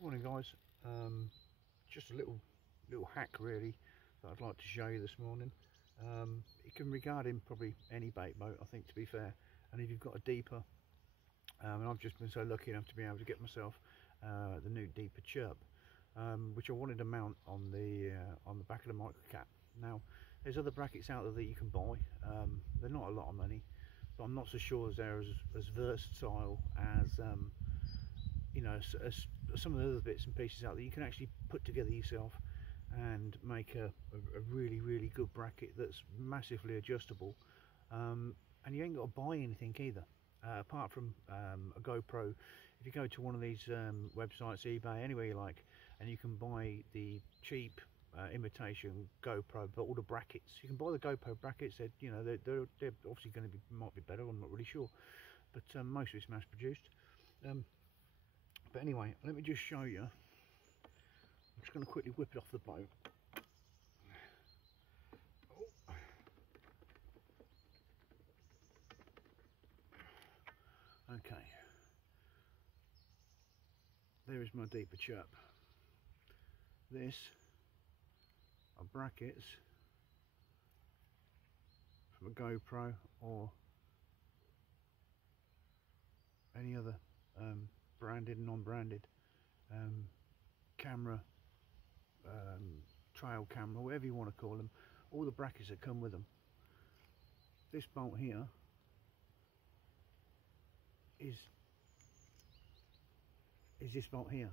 Morning guys, just a little hack really that I'd like to show you this morning. You can regard in probably any bait boat, I think, to be fair, and if you've got a deeper, and I've just been so lucky enough to be able to get myself the new deeper chirp, which I wanted to mount on the back of the micro cap. Now there's other brackets out there that you can buy. They're not a lot of money, but I'm not so sure they're as versatile as you know, as some of the other bits and pieces out there. You can actually put together yourself and make a really good bracket that's massively adjustable, and you ain't got to buy anything either, apart from a GoPro. If you go to one of these websites, eBay, anywhere you like, and you can buy the cheap imitation GoPro, but all the brackets, you can buy the GoPro brackets. They're, you know, they're obviously going to be, might be better, I'm not really sure, but most of it's mass produced. But anyway, let me just show you. I'm just going to quickly whip it off the boat. Oh. Okay, there is my deeper chirp. This are brackets from a GoPro or any other branded and non-branded camera, trail camera, whatever you want to call them. All the brackets that come with them. This bolt here is this bolt here,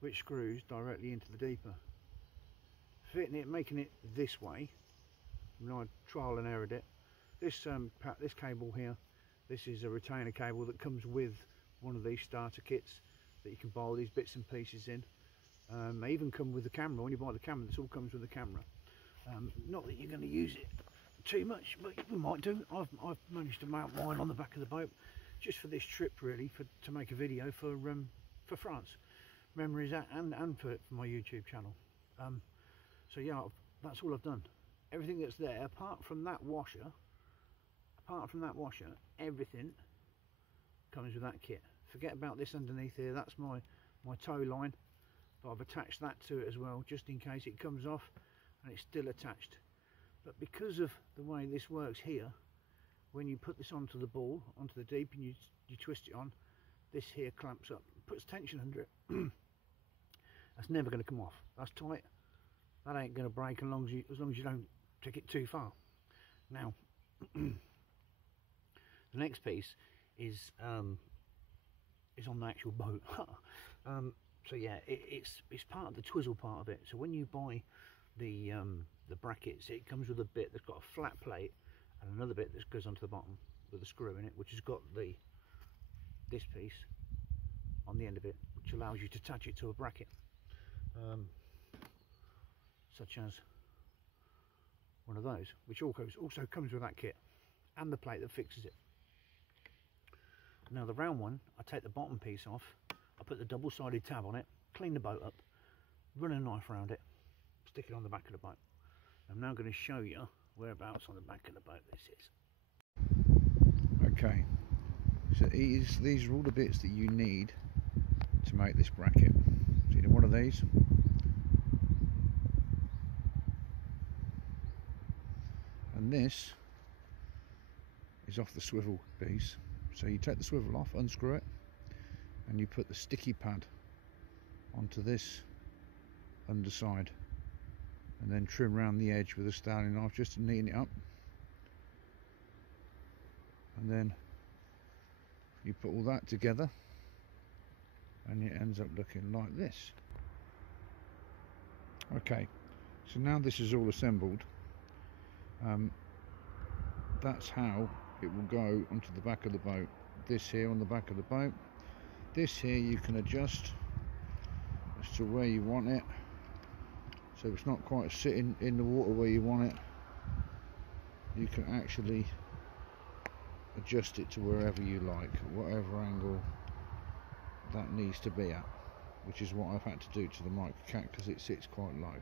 which screws directly into the deeper. Fitting it, making it this way, I trial and errored it. This cable here, this is a retainer cable that comes with one of these starter kits that you can buy all these bits and pieces in. They even come with the camera. When you buy the camera, this all comes with the camera. Not that you're going to use it too much, but we might do. I've managed to mount mine on the back of the boat just for this trip, really, to make a video for France memories and for my YouTube channel. So yeah, that's all I've done. Everything that's there, apart from that washer, everything comes with that kit. Forget about this underneath here. That's my tow line, but I've attached that to it as well, just in case it comes off, and it's still attached. But because of the way this works here, when you put this onto the ball, onto the deep, and you twist it on, this here clamps up, puts tension under it. That's never going to come off. That's tight. That ain't going to break as long as you don't take it too far. Now the next piece is on the actual boat. So yeah, it's part of the twizzle part of it. So when you buy the brackets, it comes with a bit that's got a flat plate and another bit that goes onto the bottom with a screw in it, which has got this piece on the end of it, which allows you to attach it to a bracket, such as one of those, which also comes with that kit and the plate that fixes it. Now the round one, I take the bottom piece off, I put the double-sided tab on it, clean the boat up, run a knife around it, stick it on the back of the boat. I'm now going to show you whereabouts on the back of the boat this is. Okay, so these are all the bits that you need to make this bracket. So you need one of these, and this is off the swivel piece. So you take the swivel off, unscrew it, and you put the sticky pad onto this underside, and then trim around the edge with a Stanley knife just to neaten it up. And then you put all that together and it ends up looking like this. Okay, so now this is all assembled, that's how it will go onto the back of the boat. This here on the back of the boat, this here you can adjust as to where you want it, so it's not quite sitting in the water where you want it. You can actually adjust it to wherever you like, whatever angle that needs to be at, which is what I've had to do to the micro cat because it sits quite low,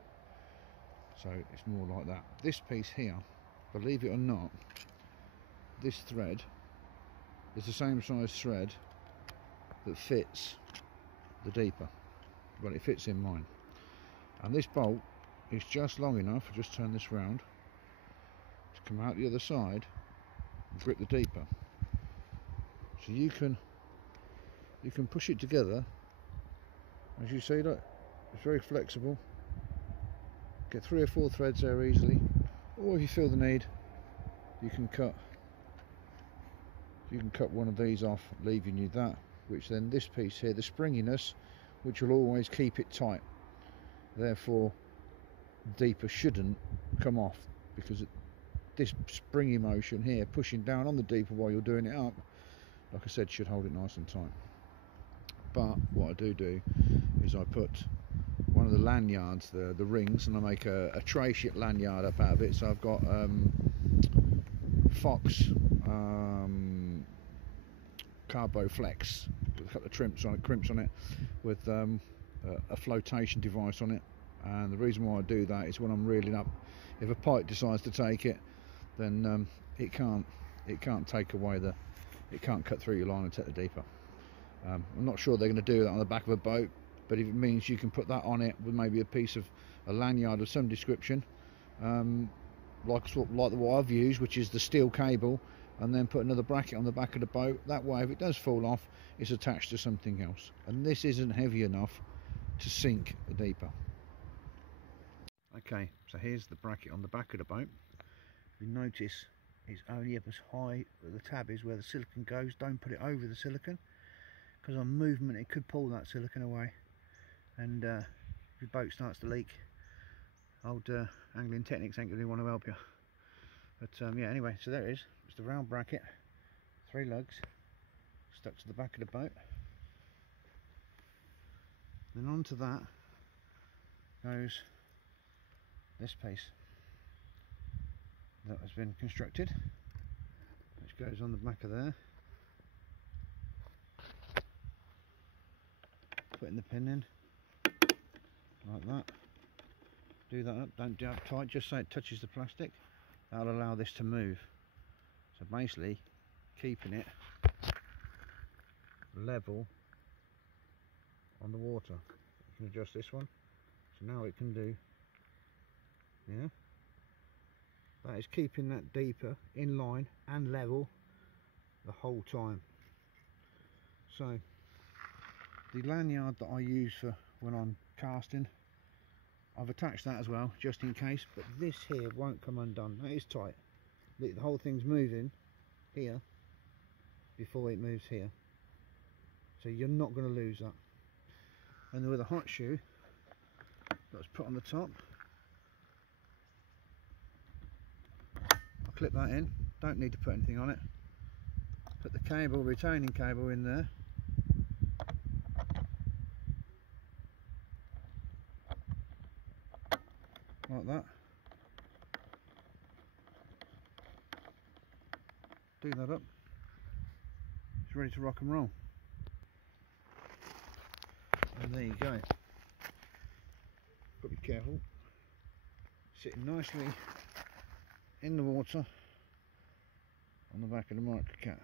so it's more like that. This piece here, believe it or not, this thread is the same size thread that fits the deeper. well, it fits in mine. And this bolt is just long enough, just turn this round, to come out the other side and grip the deeper. So you can push it together. As you see, look, it's very flexible. Get 3 or 4 threads there easily, or if you feel the need, you can cut one of these off, leaving you that, which then this piece here, the springiness, which will always keep it tight. Therefore, the deeper shouldn't come off, because this springy motion here, pushing down on the deeper while you're doing it up, like I said, should hold it nice and tight. But what I do is I put one of the lanyards, the rings, and I make a tray ship lanyard up out of it. So I've got Fox Carbo Flex with a couple of crimps on it, with a flotation device on it. And the reason why I do that is when I'm reeling up, if a pike decides to take it, then it can't take away it can't cut through your line and take the deeper. I'm not sure they're going to do that on the back of a boat, but if it means you can put that on it with maybe a piece of a lanyard of some description, like what I've used, which is the steel cable, and then put another bracket on the back of the boat. That way, if it does fall off, it's attached to something else. And this isn't heavy enough to sink the deeper. Okay, so here's the bracket on the back of the boat. You notice it's only up as high as the tab is where the silicone goes. Don't put it over the silicone, because on movement it could pull that silicone away, and if your boat starts to leak, old Angling Techniques ain't going to want to help you. But yeah, anyway, so there it is. It's the round bracket, 3 lugs stuck to the back of the boat. Then onto that goes this piece that has been constructed, which goes on the back of there. Putting the pin in like that. Do that up, don't do it tight, just so it touches the plastic. That'll allow this to move. So basically keeping it level on the water. You can adjust this one, so now it can do, yeah, that is keeping that deeper in line and level the whole time. So the lanyard that I use for when I'm casting, I've attached that as well, just in case, but this here won't come undone. That is tight. The whole thing's moving here before it moves here, so you're not going to lose that. And with a hot shoe that's put on the top, I'll clip that in, don't need to put anything on it. Put the cable, retaining cable, in there. Like that. Do that up. It's ready to rock and roll. And there you go. Got to be careful. Sitting nicely in the water on the back of the microcat.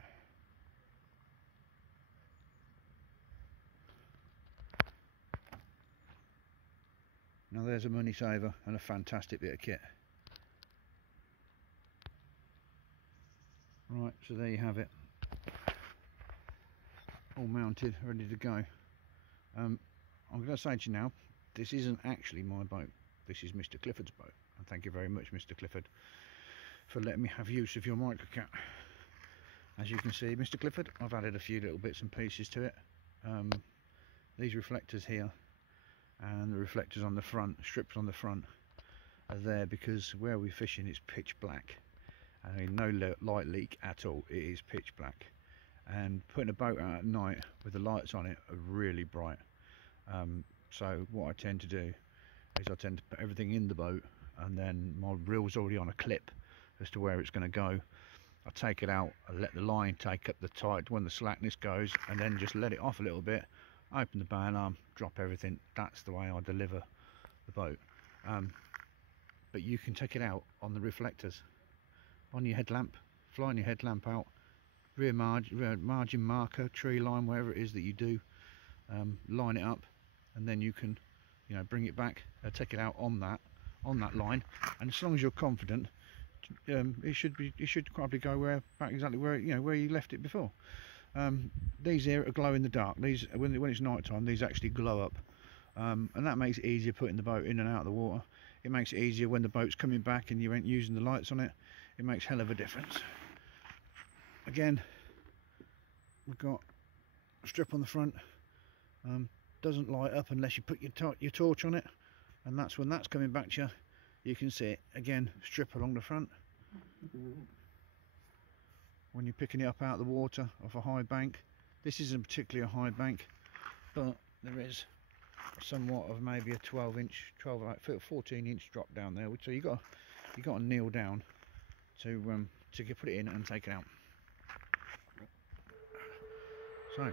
Now there's a money saver and a fantastic bit of kit. Right, so there you have it. All mounted, ready to go. I'm going to say to you now, this isn't actually my boat. This is Mr. Clifford's boat. And thank you very much, Mr. Clifford, for letting me have use of your microcat. As you can see, Mr. Clifford, I've added a few little bits and pieces to it. These reflectors here and the reflectors on the front, strips on the front, are there because where we're fishing it's pitch black. I mean, no light leak at all. It is pitch black, and putting a boat out at night with the lights on it are really bright. So what I tend to do is I tend to put everything in the boat, and then my reel's already on a clip as to where it's going to go. I take it out, I let the line take up the tide when the slackness goes, and then just let it off a little bit, open the bow arm, drop everything. That's the way I deliver the boat. But you can take it out on the reflectors, on your headlamp, flying your headlamp out, rear margin marker, tree line, wherever it is that you do, line it up, and then you can, you know, bring it back, take it out on that line, and as long as you're confident, it should probably go back exactly where, you know, where you left it before. These here are glow in the dark. These, when it's night time, these actually glow up, and that makes it easier putting the boat in and out of the water. It makes it easier when the boat's coming back and you ain't using the lights on it. It makes hell of a difference. Again, we've got a strip on the front. Doesn't light up unless you put your torch on it, and that's when that's coming back to you. You can see it again, strip along the front. When you're picking it up out of the water off a high bank, this isn't particularly a high bank, but there is somewhat of maybe a 14 inch drop down there, so you got to kneel down to put it in and take it out. So